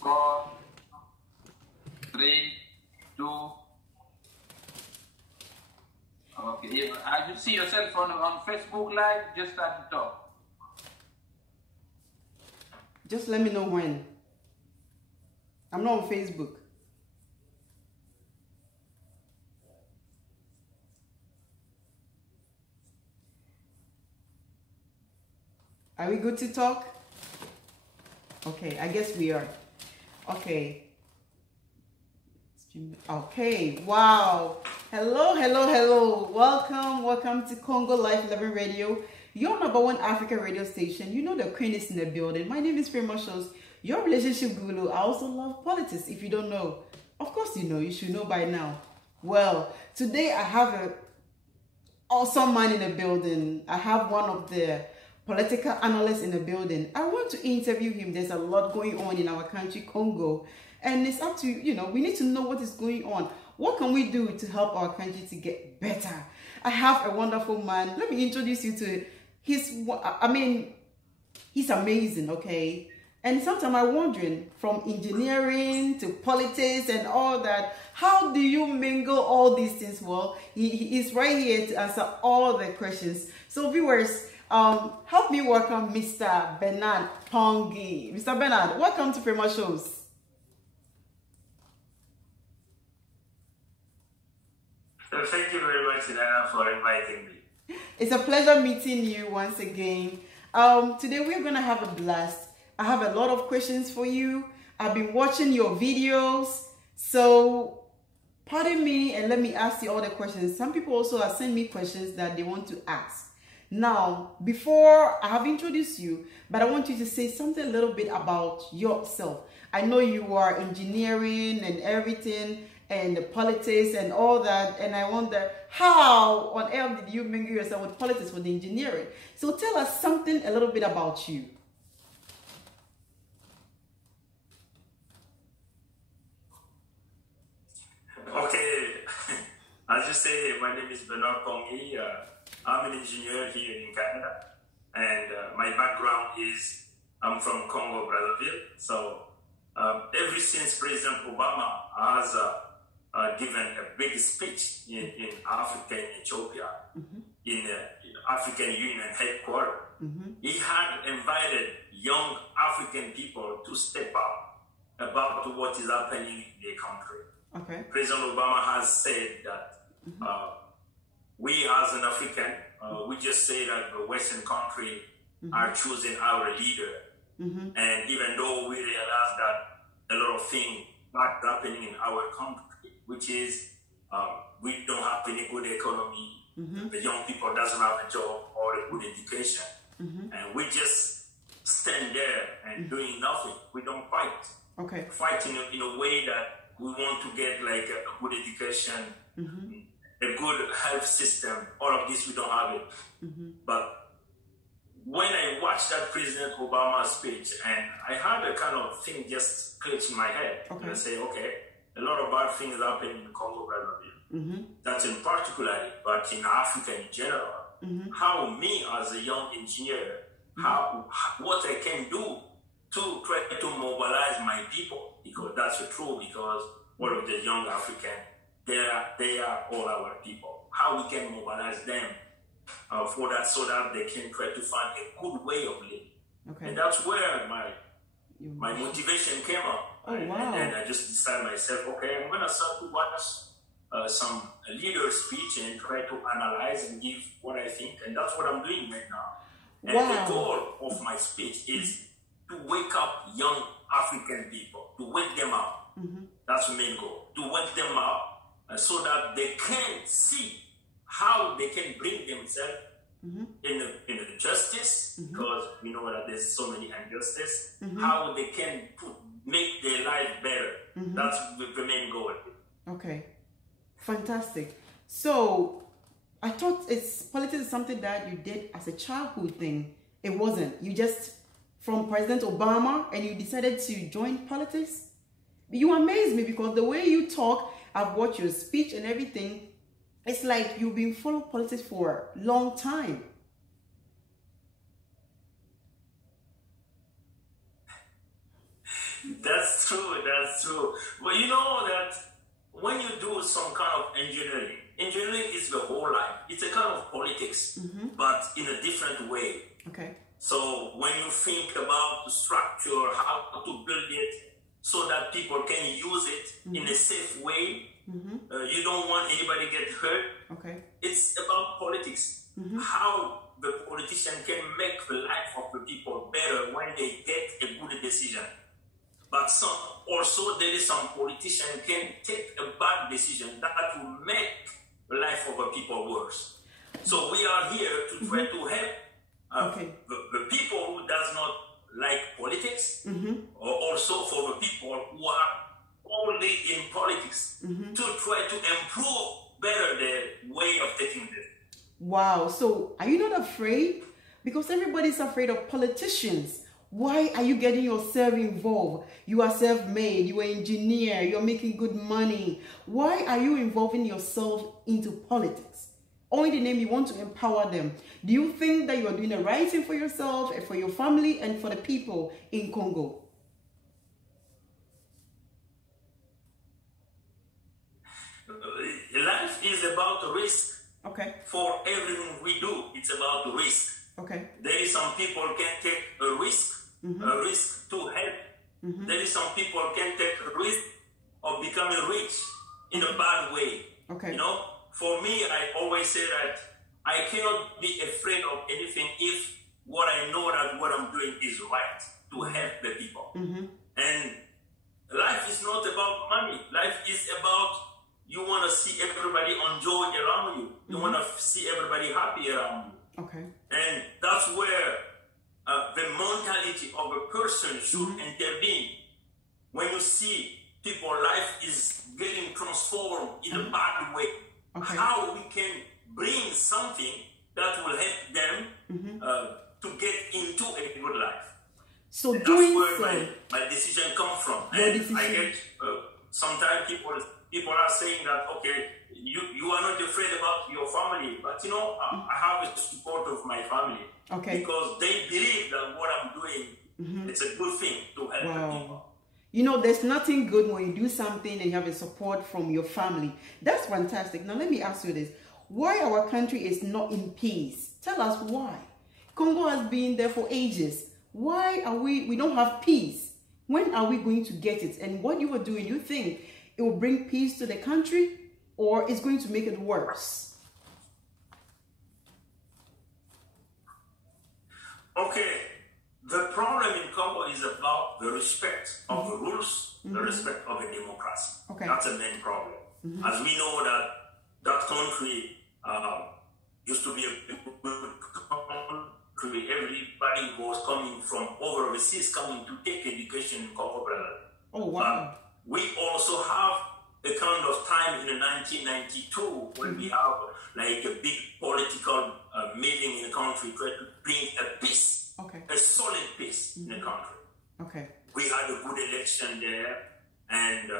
4, 3, 2. Okay. As you see yourself on Facebook Live, just start to talk. Just let me know when. I'm not on Facebook. Are we good to talk? Okay, I guess we are. Okay. Okay, wow. Hello. Welcome to Congo Life 11 Radio, your #1 African radio station. You know the queen is in the building. My name is Frema Shows, your relationship guru. I also love politics. If you don't know, of course you know. You should know by now. Well, today I have an awesome man in the building. I have one of the political analysts in the building. I want to interview him. There's a lot going on in our country, Congo. And it's up to, we need to know what is going on. What can we do to help our country to get better? I have a wonderful man. Let me introduce you to he's amazing, okay? And sometimes I'm wondering, from engineering to politics and all that, how do you mingle all these things? Well, he is right here to answer all the questions. So viewers, help me welcome Mr. Bernard Ponqui. Mr. Bernard, welcome to Frema Shows. Thank you very much, Nana, for inviting me. It's a pleasure meeting you once again. Today we're going to have a blast. I have a lot of questions for you. I've been watching your videos. So pardon me and let me ask you all the questions. Some people also have sent me questions that they want to ask. Now, before I have introduced you, but I want you to say something a little bit about yourself. I know you are engineering and everything, and the politics and all that, and I wonder how on earth did you mingle yourself with politics, with the engineering? So tell us something a little bit about you. Okay, as you say, my name is Bernard Ponqui. I'm an engineer here in Canada, and my background is I'm from Congo, Brazzaville. So ever since President Obama has given a big speech in Africa, in Ethiopia, in African Union headquarters. He had invited young African people to step up about what is happening in their country. Okay. President Obama has said that we as an African, we just say that the Western country are choosing our leader. And even though we realize that a lot of things are happening in our country, which is we don't have any good economy, the young people doesn't have a job or a good education, and we just stand there and doing nothing. We don't fight. Okay. Fighting in a way that we want to get like a good education, a good health system. All of this we don't have it. But when I watched that President Obama speech, and I had a kind of thing just glitch in my head, and I say, okay, a lot of bad things happen in Congo, Brazzaville. That's in particular, but in Africa in general. How me as a young engineer, what I can do to try to mobilize my people, because that's the truth, because all of the young African, they are all our people. How we can mobilize them for that, so that they can try to find a good way of living. And that's where my motivation came up. And then I just decided myself, okay, I'm going to start to watch some leader speech and try to analyze and give what I think. And that's what I'm doing right now. And the goal of my speech is to wake up young African people, to wake them up. That's the main goal, to wake them up so that they can see how they can bring themselves in the justice, because we know that there's so many injustice, how they can make their life better. That's the main goal. Okay, fantastic. So I thought politics is something that you did as a childhood thing. It wasn't. You just from President Obama and you decided to join politics. You amaze me because the way you talk, I've watched your speech and everything. It's like you've been following politics for a long time. That's That's true. That's true. Well, you know that when you do some kind of engineering, engineering is the whole life. It's a kind of politics, but in a different way. Okay. So when you think about the structure, how to build it so that people can use it in a safe way, you don't want anybody get hurt. Okay. It's about politics. How the politician can make the life of the people better when they get a good decision. But also there is some politician can take a bad decision that will make the life of the people worse. So we are here to try to help the people who does not like politics, or also for the people who are only in politics, to try to improve better their way of taking this. Wow. So are you not afraid? Because everybody's afraid of politicians. Why are you getting yourself involved? You are self-made, you are an engineer, you're making good money. Why are you involving yourself into politics? Or in the name you want to empower them. Do you think that you are doing the right thing for yourself and for your family and for the people in Congo? Life is about risk. Okay. For everything we do, it's about risk. Okay. There is some people can take a risk to help. There is some people can take a risk of becoming rich in a bad way. Okay. You know, for me, I always say that I cannot be afraid of anything if what I know that what I'm doing is right to help the people. And life is not about money. Life is about you want to see everybody enjoy around you. You want to see everybody happy around you. Okay. And that's where the mentality of a person should intervene. When you see people, life is getting transformed in a bad way, how we can bring something that will help them to get into a good life. So and doing that's where my decision comes from. And I get sometimes people are saying that, okay, you are not afraid about your family, but you know, I have the support of my family. Okay. Because they believe that what I'm doing, it's a good thing to help the people. You know, there's nothing good when you do something and you have a support from your family. That's fantastic. Now, let me ask you this. Why our country is not in peace? Tell us why. Congo has been there for ages. Why are we don't have peace? When are we going to get it? And what you are doing, you think it will bring peace to the country or it's going to make it worse? Okay, the problem in Congo is about the respect of the rules, the respect of the democracy. Okay. That's the main problem. As we know that country used to be a good country. Everybody was coming from overseas, coming to take education in Congo. Oh, wow. But we also have a kind of time in the 1992 when we have like a big political meeting in the country try to bring a peace, a solid peace in the country. Okay. We had a good election there, and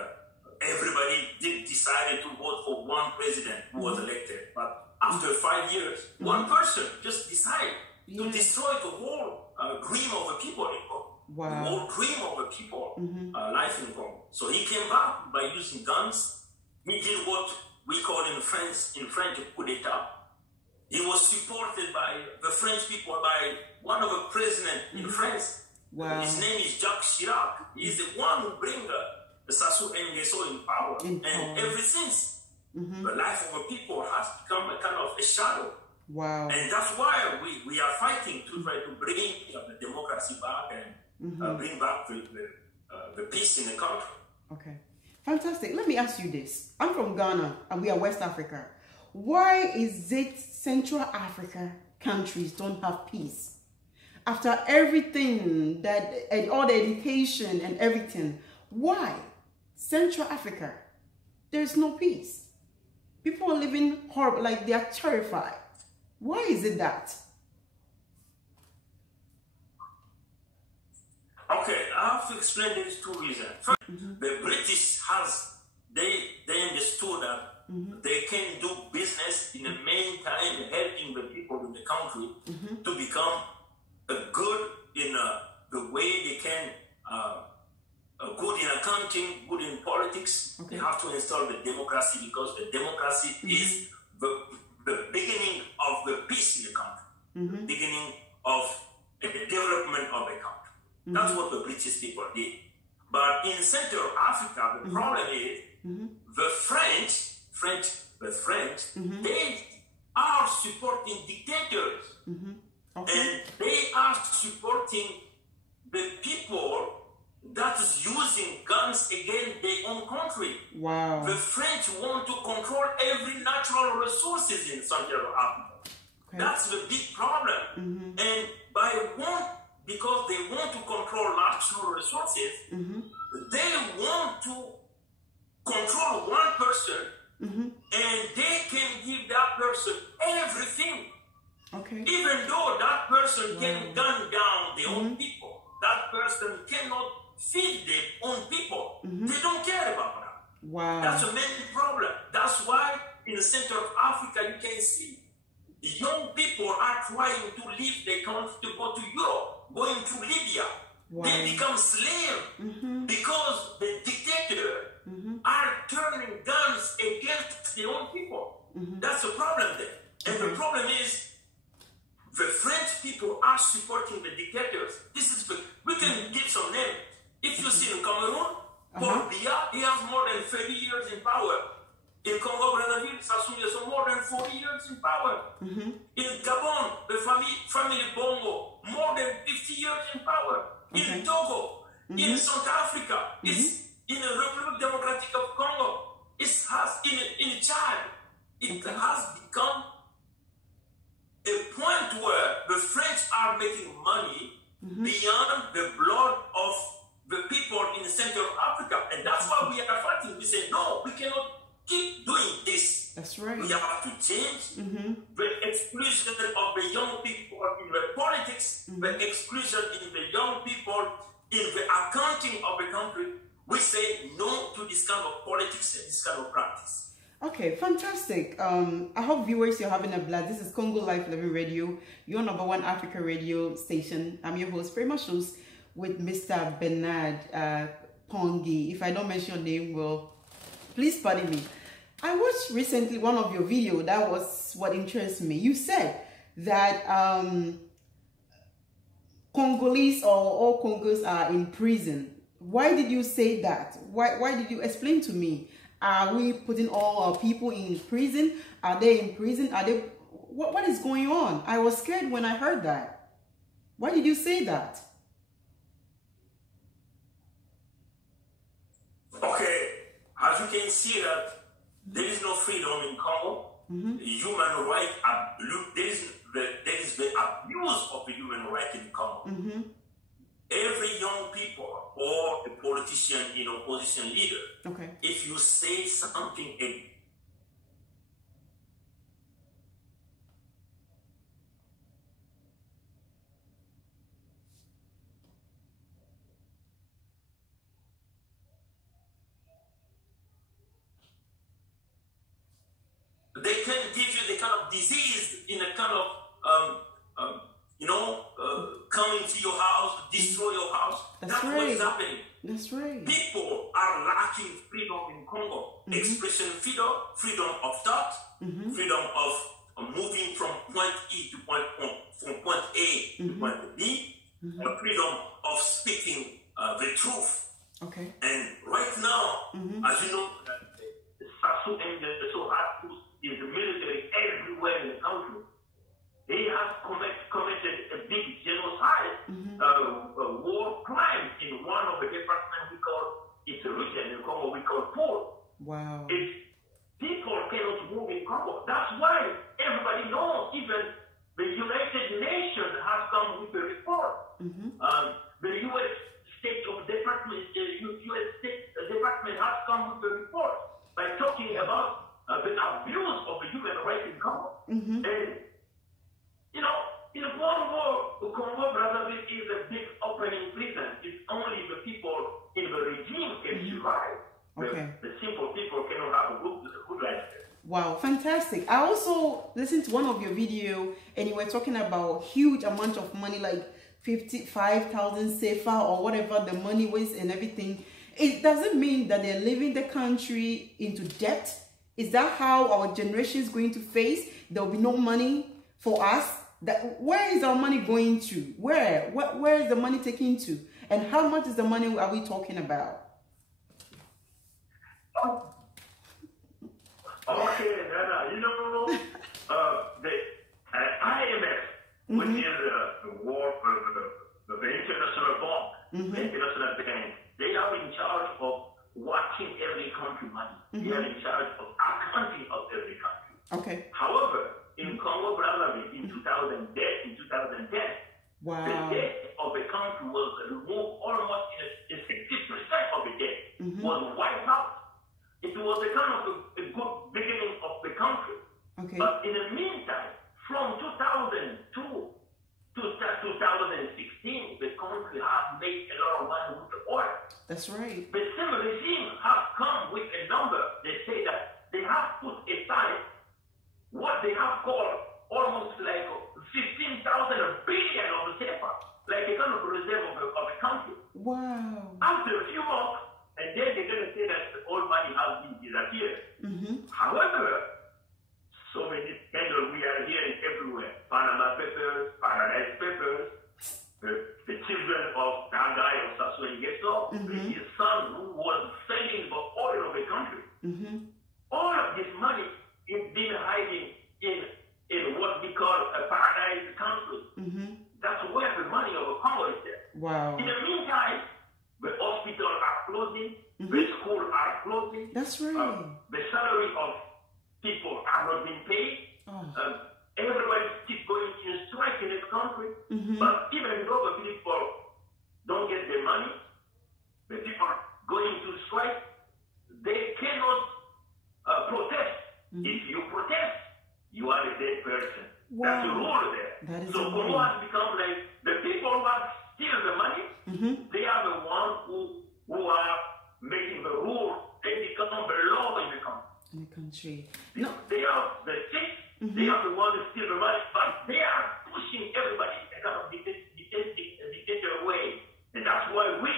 everybody decided to vote for one president who was elected. But after 5 years, one person just decided to destroy the whole dream of the people in Congo. Wow. The whole dream of the people life in Congo. So he came back by using guns. He did what we call in French coup d'etat. He was supported by the French people, by one of the presidents in France. Wow. His name is Jacques Chirac. He's the one who bring the Sassou Nguesso in power. And ever since, the life of the people has become a kind of a shadow. Wow. And that's why we are fighting to try to bring the democracy back and bring back the peace in the country. Okay. Fantastic. Let me ask you this. I'm from Ghana and we are West Africa. Why is it Central Africa countries don't have peace? After everything and all the education and everything, why Central Africa there's no peace? People are living horrible, like they are terrified. Why is it that? Okay, I have to explain these two reasons. First, the British they understood that they can do business in the meantime, helping the people in the country to become good in the way they can good in accounting, good in politics. Okay. They have to install the democracy because the democracy is the beginning of the peace in the country, the beginning of the development of the country. That's what the British people did. But in Central Africa, the problem is the French, they are supporting dictators. And they are supporting the people that is using guns against their own country. Wow. The French want to control every natural resources in Central Africa. Okay. That's the big problem. And because they want to control natural resources, they want to control one person, and they can give that person everything. Okay. Even though that person can gun down their own people, that person cannot feed their own people. They don't care about that. Wow. That's a main problem. That's why in the center of Africa you can see young people are trying to leave their country to go to Europe, going to Libya. Wow. They become slaves because the dictator are turning guns against their own people. That's the problem there. And the problem is the French people are supporting the dictators. We can give some names. If you see in Cameroon, Paul Biya, he has more than 30 years in power. In Congo, Brazzaville, Sassou Nguesso, more than 40 years in power. In Gabon, the family Bongo, more than 50 years in power. In Togo, in South Africa, it's in the Republic Democratic of Congo, it has in Chad. It has become a point where the French are making money beyond the blood of the people in Central Africa. And that's why we are fighting. We say, no, we cannot keep doing this. That's right. We have to change the exclusion of the young people in the politics, the exclusion in the young people in the accounting of the country. We say no to this kind of politics and this kind of practice. Okay, fantastic. I hope viewers, you're having a blast. This is Congo Life Living Radio, your #1 Africa radio station. I'm your host, Frema Shows, with Mr. Bernard Ponqui. If I don't mention your name, well, please pardon me. I watched recently one of your videos. That was what interests me. You said that Congolese or all Congos are in prison. Why did you say that? Why did you explain to me? Are we putting all our people in prison? Are they in prison? Are they? What is going on? I was scared when I heard that. Why did you say that? Okay, as you can see that there is no freedom in Congo. Human rights there is the abuse of the human right in Congo. Every young people or a politician in opposition leader, if you say something they can give you the kind of disease in a kind of come into your house, destroy your house. That's what is happening. That's right. People are lacking freedom in Congo. Expression freedom, freedom of thought, freedom of moving from point E to from point A to point B, freedom of speaking the truth. Okay. And right now, as you know, Sassou Nguesso has in the military everywhere in the country. He has committed a big genocide, war crime in one of the departments we call, it's a region in Congo we call Pole. Wow. People cannot move in Congo. That's why everybody knows, even the United Nations has come with a report. The U.S. State Department has come with a report by talking about the abuse of the human rights in Congo. And in Congo, Brazzaville is a big opening prison. It's only the people in the regime can survive. The simple people cannot have a good life. Wow, fantastic. I also listened to one of your videos and you were talking about huge amount of money, like 55,000 CFA or whatever the money was and everything, it doesn't mean that they're leaving the country into debt. Is that how our generation is going to face? There will be no money for us. That where is our money going to? Where is the money taken to? And how much is the money are we talking about? Okay, Nana, you know, the IMF, which is the international bank, the international bank, they are in charge of watching every country money. They are in charge of accounting of every country. Okay. However, in Congo Brazzaville in 2010, wow, the debt of the country was removed almost in 60% of the debt was wiped out. It was a kind of a good beginning of the country. Okay. But in the meantime, from 2002 to 2016, the country has made a lot of money with the oil. That's right. The same regime has come with a number. They say that they have put aside what they have called almost like 15,000 billion of the paper, like a kind of reserve of the country. Wow. After a few months, and then they're going to say that the oil money has been disappeared. However, so many scandals we are hearing everywhere. Panama Papers, Paradise Papers, the children of that guy of Sassou Nguesso, his son who was selling the oil of the country. All of this money is being hiding in what we call a paradise country. That's where the money of the Congo is there. Wow. In the meantime, the hospitals are closing, the schools are closing. That's right. The salary of people are not being paid. Everybody keeps going in strike in this country. But even though the people don't get their money, the people going to strike, they cannot protest. If you protest, you are a dead person. Wow. That's the rule there. So Congo has become like the people who have steal the money, they are the ones who are making the rule. They become the law in the country. In the country. No. They are the state, they are the ones who steal the money, but they are pushing everybody in a kind of dictator way. And that's why we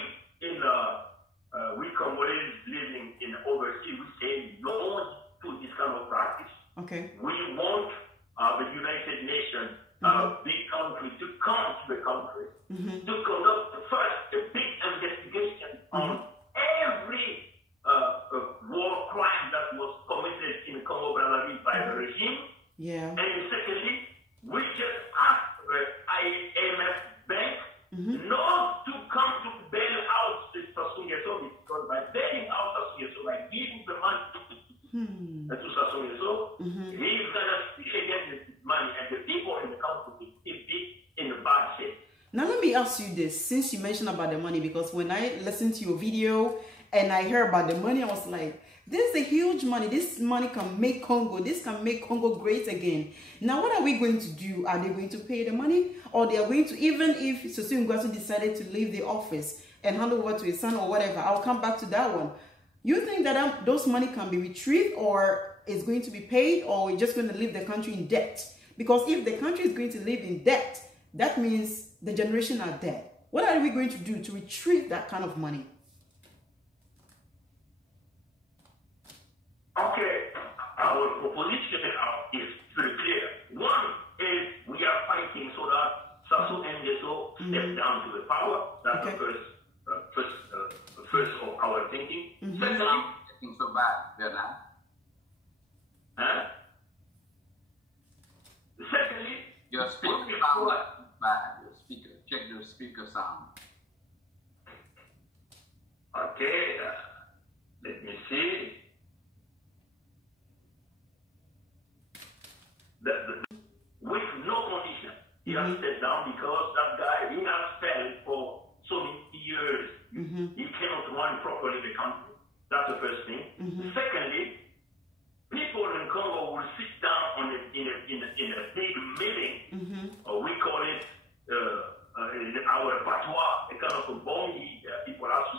Congolese living in overseas, we say no to this kind of practice. Okay. We want the United Nations, big country, to come to the country, to conduct first a big investigation on every war crime that was committed in Congo Brazzaville by the regime. Yeah. And secondly, we just ask the IMF bank not to come to bail out the Sassou Nguesso, because by bailing out Sassou Nguesso, by giving the money to Sassou Nguesso, he's going to speak against his money, and the people in the country will still be in a bad shape. Now let me ask you this, since you mentioned about the money, because when I listened to your video and I heard about the money, I was like, this is a huge money. This money can make Congo. This can make Congo great again. Now, what are we going to do? Are they going to pay the money? Or they are going to, even if Sassou Nguesso decided to leave the office and hand over to his son or whatever, I'll come back to that one. You think that those money can be retrieved, or is going to be paid, or we're just going to leave the country in debt? Because if the country is going to live in debt, that means the generation are dead. What are we going to do to retrieve that kind of money? Okay, our proposition is very clear. One is we are fighting so that Sassou Nguesso steps down to the power. That's the first of our thinking. Secondly, Getting so bad, Bernard. Secondly, Your speaker sound bad. Your speaker. Check your speaker sound. Okay, let me see. With no condition, he has stepped down because that guy, he has failed for so many years. He cannot run properly the country. That's the first thing. Secondly, people in Congo will sit down in a big meeting, or we call it in our patois, a kind of a Ponqui. People have to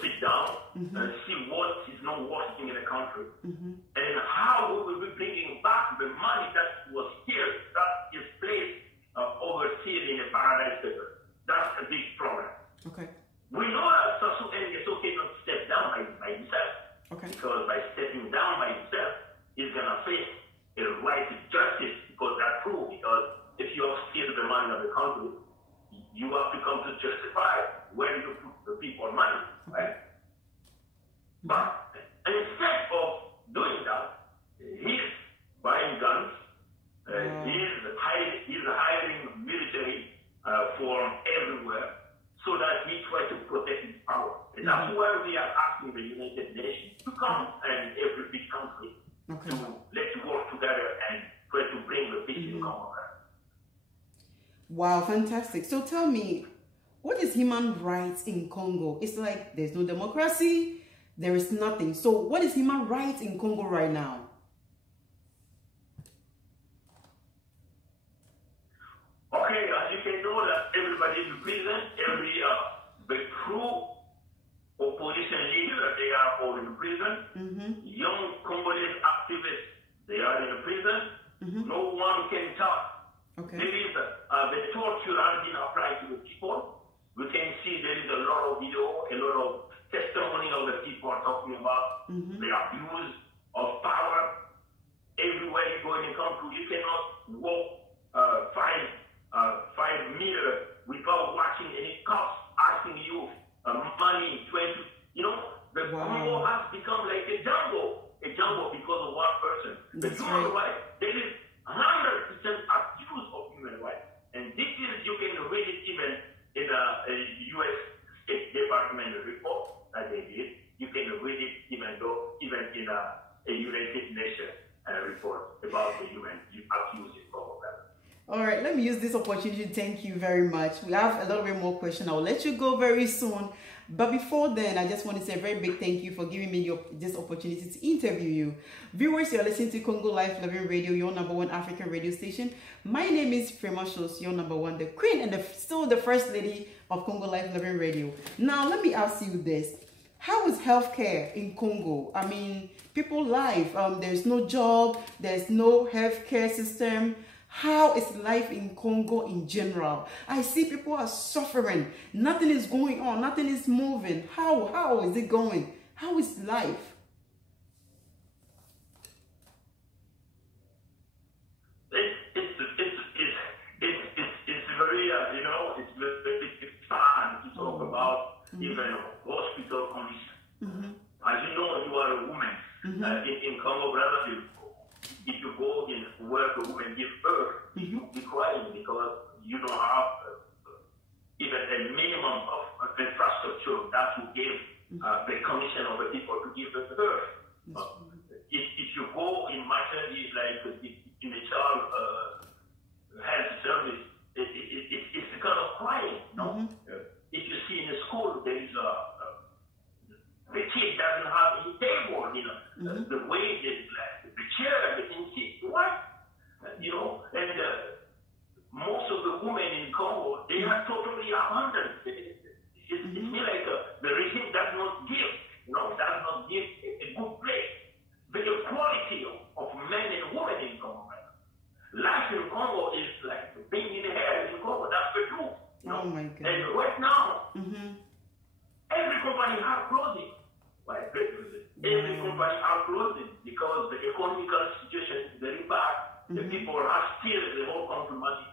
sit down and see what is not working in the country, and how we will be bringing back the money that was here, that is placed overseas in the paradise gun, right? But instead of doing that, he's buying guns. He's hiring military from everywhere so that he tries to protect his power. And that's why we are asking the United Nations to come and every big country to let's work together and try to bring the peace in Congo. Wow, fantastic. So tell me, what is human rights in Congo? It's like there's no democracy, there is nothing. So what is human rights in Congo right now? Okay, as you can know that everybody is in prison, the true opposition leaders, they are all in prison. Young Congolese activists, they are in prison. No one can talk. There is the torture has been applied to the people. We can see there is a lot of video, a lot of testimony of the people talking about the abuse of power. Everywhere you go in the country, you cannot walk 5 meters without watching any cops asking you money, the Congo has become like a jungle because of one person. The human rights, there is 100% abuse of human rights. And this is, you can read it even in a U.S. State Department report that they did. You can read it even in a United Nations report about the human abuse in Congo. All right, let me use this opportunity to thank you very much. We have a little bit more questions. I will let you go very soon. But before then, I just want to say a very big thank you for giving me this opportunity to interview you. Viewers, you're listening to Congo Life Living Radio, your #1 African radio station. My name is Frema Shows, your #1, the queen and still the first lady of Congo Life Living Radio. Now, let me ask you this. How is healthcare in Congo? I mean, people live. There's no job. There's no healthcare system. How is life in Congo in general? I see people are suffering. Nothing is going on. Nothing is moving. How is it going? How is life? It's very it's fun to talk about even hospital conditions. As you know, you are a woman in Congo, brother. If you go in where the woman gives birth, you be crying because you don't have even a minimum of infrastructure that will give the condition of the people to give the birth. If you go in maternity, like in the child health service, it's kind of crying. No? If you see in the school, there is the kid doesn't have any table, the way the chair, everything sits, what? And most of the women in Congo, they are totally abandoned. It's like the regime does not give, does not give a good place. The equality of men and women in Congo. Life in Congo is like being in hell in Congo, that's the truth. Oh my God. And right now, every company has closing. Every company are closing because the economical situation is very bad. The people have still the whole country money,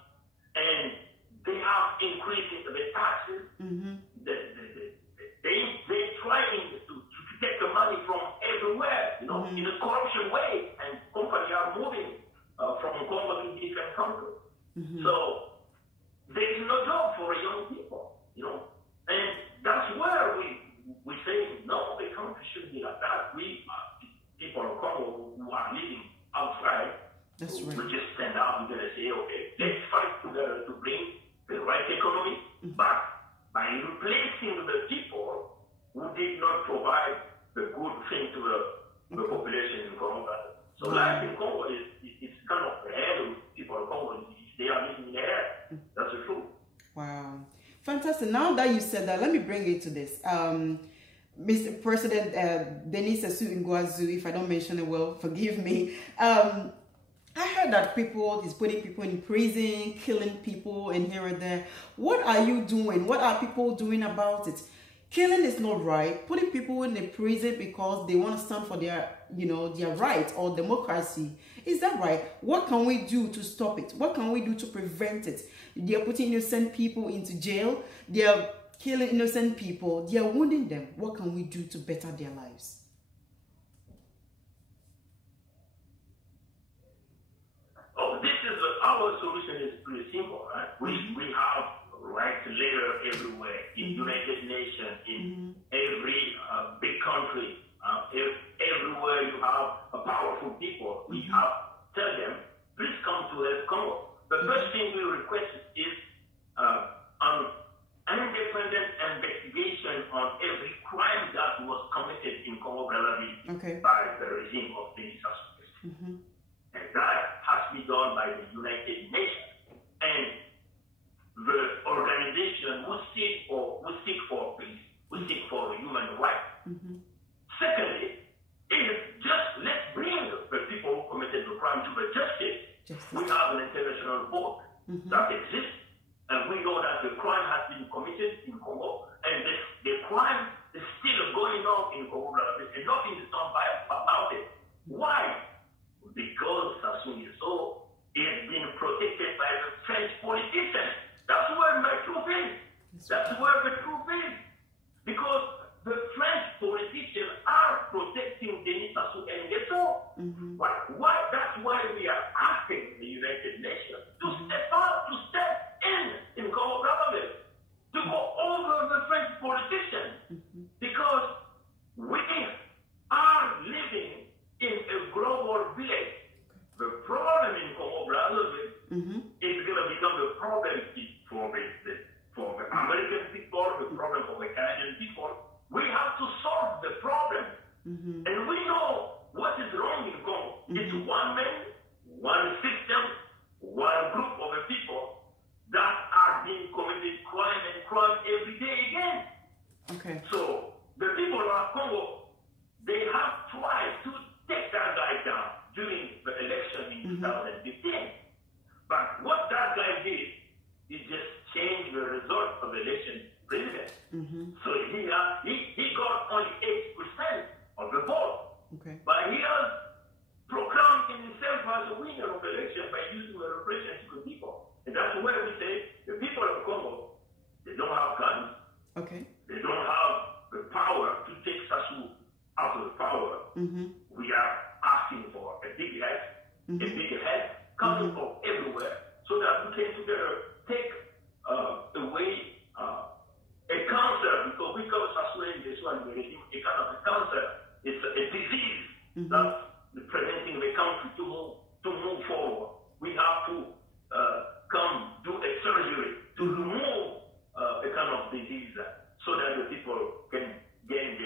and they have increased the taxes. They trying to take the money from everywhere, in a corruption way, and companies are moving from Congo to different countries. So there is no job for young people, and that's where we say no, the country should be like that. We people of Congo who are living outside. That's right. We just stand up and say, okay, let's fight together to bring the right economy back by replacing the people who did not provide the good thing to the population in Congo. So life in Congo is kind of hell with people of Congo. They are living in the air. That's the truth. Wow. Fantastic. Now that you said that, let me bring it to this. Mr. President Denis Sassou Nguesso, if I don't mention it well, forgive me. I heard that he's putting people in prison, killing people and here and there. What are you doing? What are people doing about it? Killing is not right. Putting people in the prison because they want to stand for their, their rights or democracy. Is that right? What can we do to stop it? What can we do to prevent it? They are putting innocent people into jail. They are killing innocent people. They are wounding them. What can we do to better their lives? Oh, this is our solution is pretty simple, right? We have rights layer everywhere in United Nations, in every big country, everywhere you have a powerful people. We have tell them, please come to help Congo. The first thing we request is an independent investigation on every crime that was committed in Congo Brazzaville by the regime of the Association. And that has to be done by the United Nations. And the organization will seek for peace, will seek for human rights. Secondly, is just let's bring the people who committed the crime to the justice. We have an international court that exists, and we know that the crime has been committed in Congo, and the crime is still going on in Congo, and nothing is done about it. Why? Because Sassou Nguesso is being protected by the French politicians. That's where the truth is. That's where the truth is. Because the French politicians are protecting Denis Sassou Nguesso. Why? That's why we are asking the United Nations to step up, to step in Congo Brazzaville, to go over the French politicians. Because we are living in a global village. The problem in Congo Brazzaville is going to become the problem for the American people, the problem for the Canadian people. We have to solve the problem. And we know what is wrong in Congo. It's one man, one system, one group of the people that are being committed crime every day again. So the people of Congo, they have tried to take that guy down during the election in 2015. But what that guy did, he just changed the result of the election president. So he got only 8% of the vote. But he has proclaimed himself as a winner of the election by using the repression to the people. And that's where we say the people of Congo, they don't have guns. They don't have the power to take Sassou out of the power. We are asking for a big head coming from everywhere so that we can together take away a cancer, because we call Sassou Nguesso and the regime a kind of a cancer. It's a disease that's preventing the country to move forward. We have to come do a surgery to remove a kind of disease so that the people can gain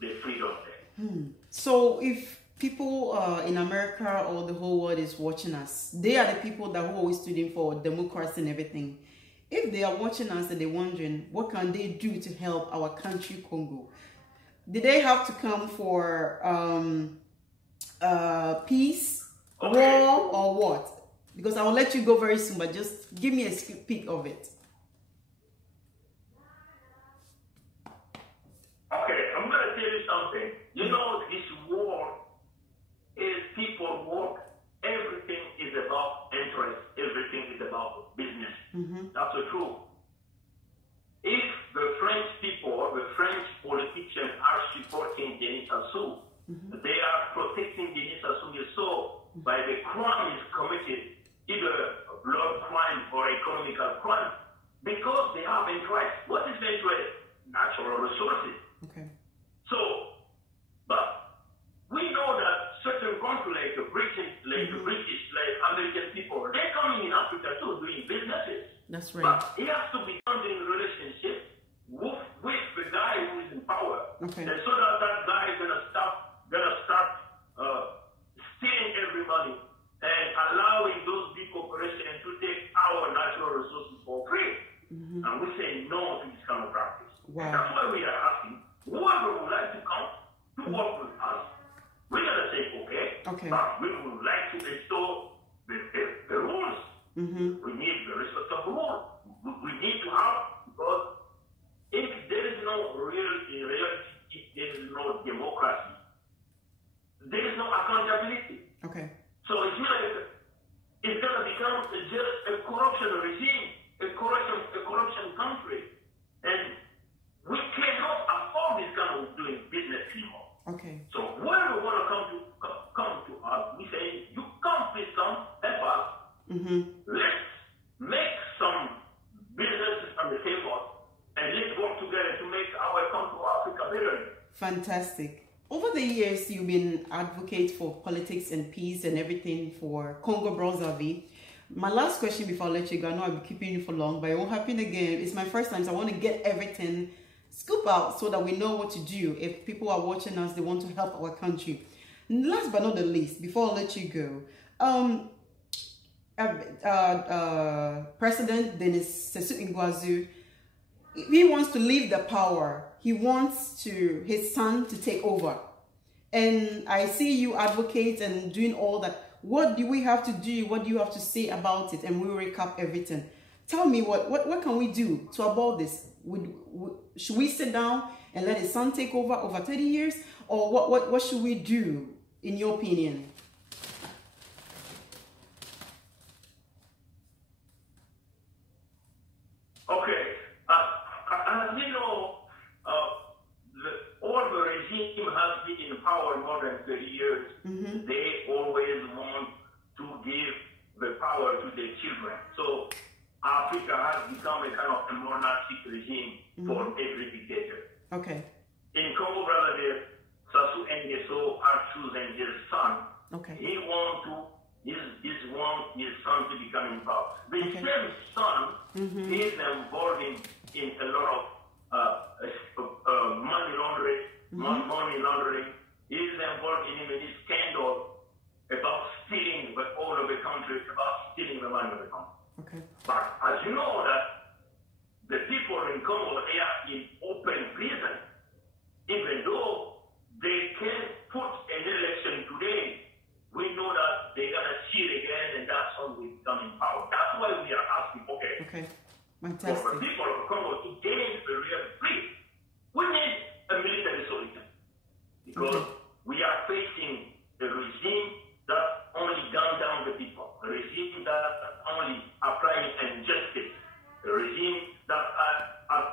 the freedom there. So if people in America or the whole world is watching us, they are the people that who always stood in for democracy and everything. If they are watching us and they're wondering, what can they do to help our country, Congo? Did they have to come for peace, war, or what? Because I will let you go very soon, but just give me a sneak peek of it. Okay, I'm going to tell you something. You know, this war is people work. Everything is about interest. Everything is about business. That's the truth. If the French people, the French politicians are supporting Denis Sassou, they are protecting Denis Sassou Nguesso by the crimes committed, either blood crime or economical crime, because they have interest. What is the interest? Natural resources. So, but we know that certain countries like the British, like American people, they're coming in Africa too, doing businesses. That's right. But it has to be done in relationship with the guy who is in power. And so that guy is gonna start stealing every money and allowing those big corporations to take our natural resources for free. And we say no to this kind of practice. And that's why we are asking whoever would like to come to work with us. We're gonna say okay. But we would like to install the rules. We need the respect of rules. We need to have, because if there is no if there is no democracy, there is no accountability. So it's gonna become just a corruption regime, a corruption country. And business anymore. Okay. So whoever want to come to us, we say, you come please come, help us. Let's make some businesses on the table and let's work together to make our country Africa better. Fantastic. Over the years, you've been advocate for politics and peace and everything for Congo Brazzaville. My last question before I let you go, I know I'll be keeping you for long, but it won't happen again. It's my first time, so I want to get everything scoop out so that we know what to do if people are watching us, they want to help our country. Last but not the least, before I let you go, President Denis Sassou Nguesso, he wants to leave the power. He wants his son to take over. And I see you advocate and doing all that. What do we have to do? What do you have to say about it? And we'll recap everything. Tell me what can we do to abort this? Should we sit down and let his son take over 30 years? Or what should we do, in your opinion? Okay. You know, all the regime has been in power more than 30 years. They always want to give the power to their children. So Africa has become a kind of a monarchic regime for every dictator. Okay. In Congo Brazzaville, Sassou Nguesso are choosing his son. Okay. He wants his son to become involved. The same son is involved in a lot of money laundering. He is involved in this scandal about stealing the oil of the country, about stealing the money of the country. Okay. But as you know that the people in Congo, they are in open prison. Even though they can put an election today, we know that they're going to cheat again and that's how we come in power. That's why we are asking, okay, fantastic. for the people of Congo to gain the real peace, we need a military solution. Because we are facing a regime that only gun down the people, a regime that only applying injustice, a regime that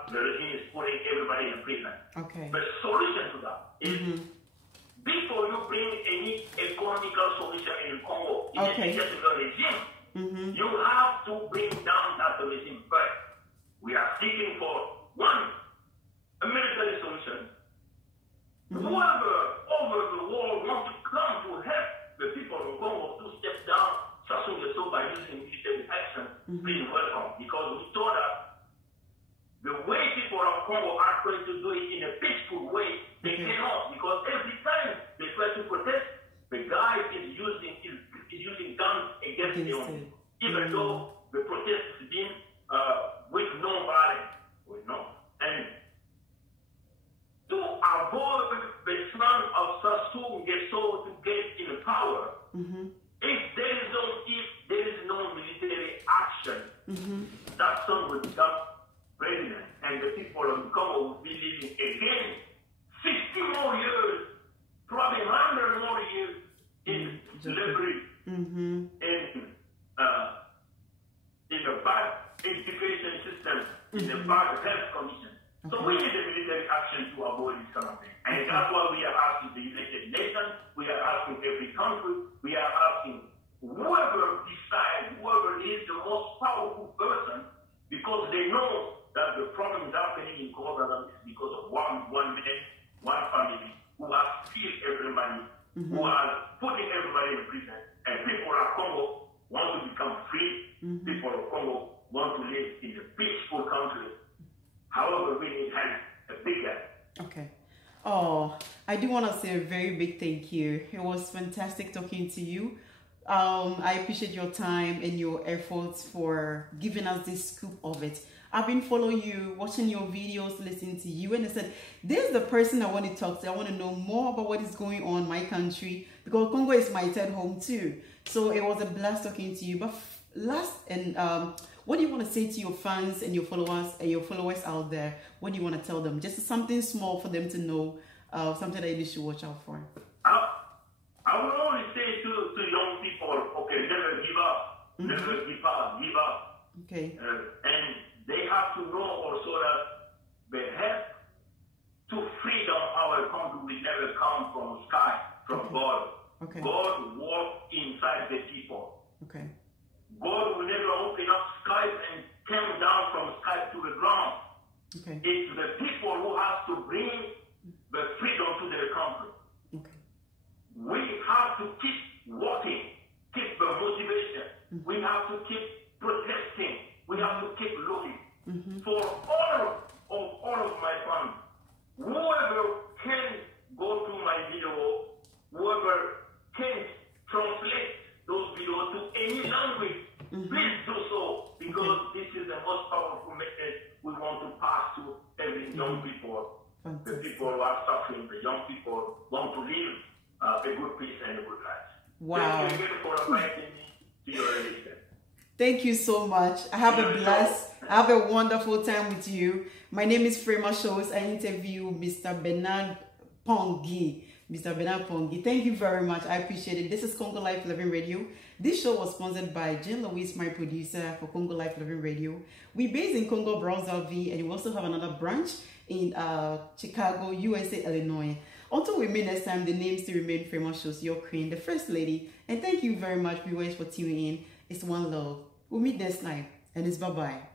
the regime is putting everybody in prison. Okay. The solution to that is before you bring any economical solution in Congo, in a dictatorial regime, you have to bring down that regime first. We are seeking for a military solution. Whoever over the world wants to come to help the people of Congo to step down Sassou Nguesso by using military action, being welcome. Because we thought that the way people of Congo are trying to do it in a peaceful way, they cannot. Because every time they try to protest, the guy is using guns against them. Even though the protest has been with no violence. And to avoid the son of Sassou Nguesso to get in power, if there is no military action, that son will become president, and the people of Congo will be living again 60 more years, probably 100 more years in slavery, in a bad education system, in a bad health condition. So we need a military action to avoid this kind of thing. And that's why we are asking the United Nations, we are asking every country, we are asking whoever decides, whoever is the most powerful person, because they know that the problem is happening in Congo is because of one man, one family, who has killed everybody, who are putting everybody in prison. And people of Congo want to become free. People of Congo want to live in a peaceful country. However, we need a bigger. Okay. Oh, I do want to say a very big thank you. It was fantastic talking to you. I appreciate your time and your efforts for giving us this scoop of it. I've been following you, watching your videos, listening to you, and I said, this is the person I want to talk to. I want to know more about what is going on in my country, because Congo is my third home too. So it was a blast talking to you. But last, and what do you want to say to your fans and your followers out there? What do you want to tell them? Just something small for them to know, something that they should watch out for. I will only say to young people, okay, never give up. Never give up. Okay. And they have to know also that the help to freedom our country will from God. Okay. God walks inside the people. Okay. God will never open up skies and come down from sky to the ground. Okay. It's the people who have to bring the freedom to their country. Okay. We have to keep working, keep the motivation. We have to keep protesting. We have to keep looking for all of my fans. Whoever can go to my video, whoever can translate those videos to any language, please do so, because this is the most powerful message we want to pass to every young people. The people who are suffering, the young people want to live a good peace and a good life. Wow. Thank you again for inviting me to your religion. Thank you so much. I have a wonderful time with you. My name is Frema Shows. I interview Mr. Bernard Ponqui. Mr. Bernard Ponqui. Thank you very much. I appreciate it. This is Congo Life Living Radio. This show was sponsored by Jean Louise, my producer for Congo Life Living Radio. We're based in Congo, Brazzaville, and we also have another branch in Chicago, USA, Illinois. Until we meet next time, the name still remain Frema Shows, your queen, the first lady. And thank you very much, viewers, for tuning in. It's one love. We'll meet next time, and it's bye-bye.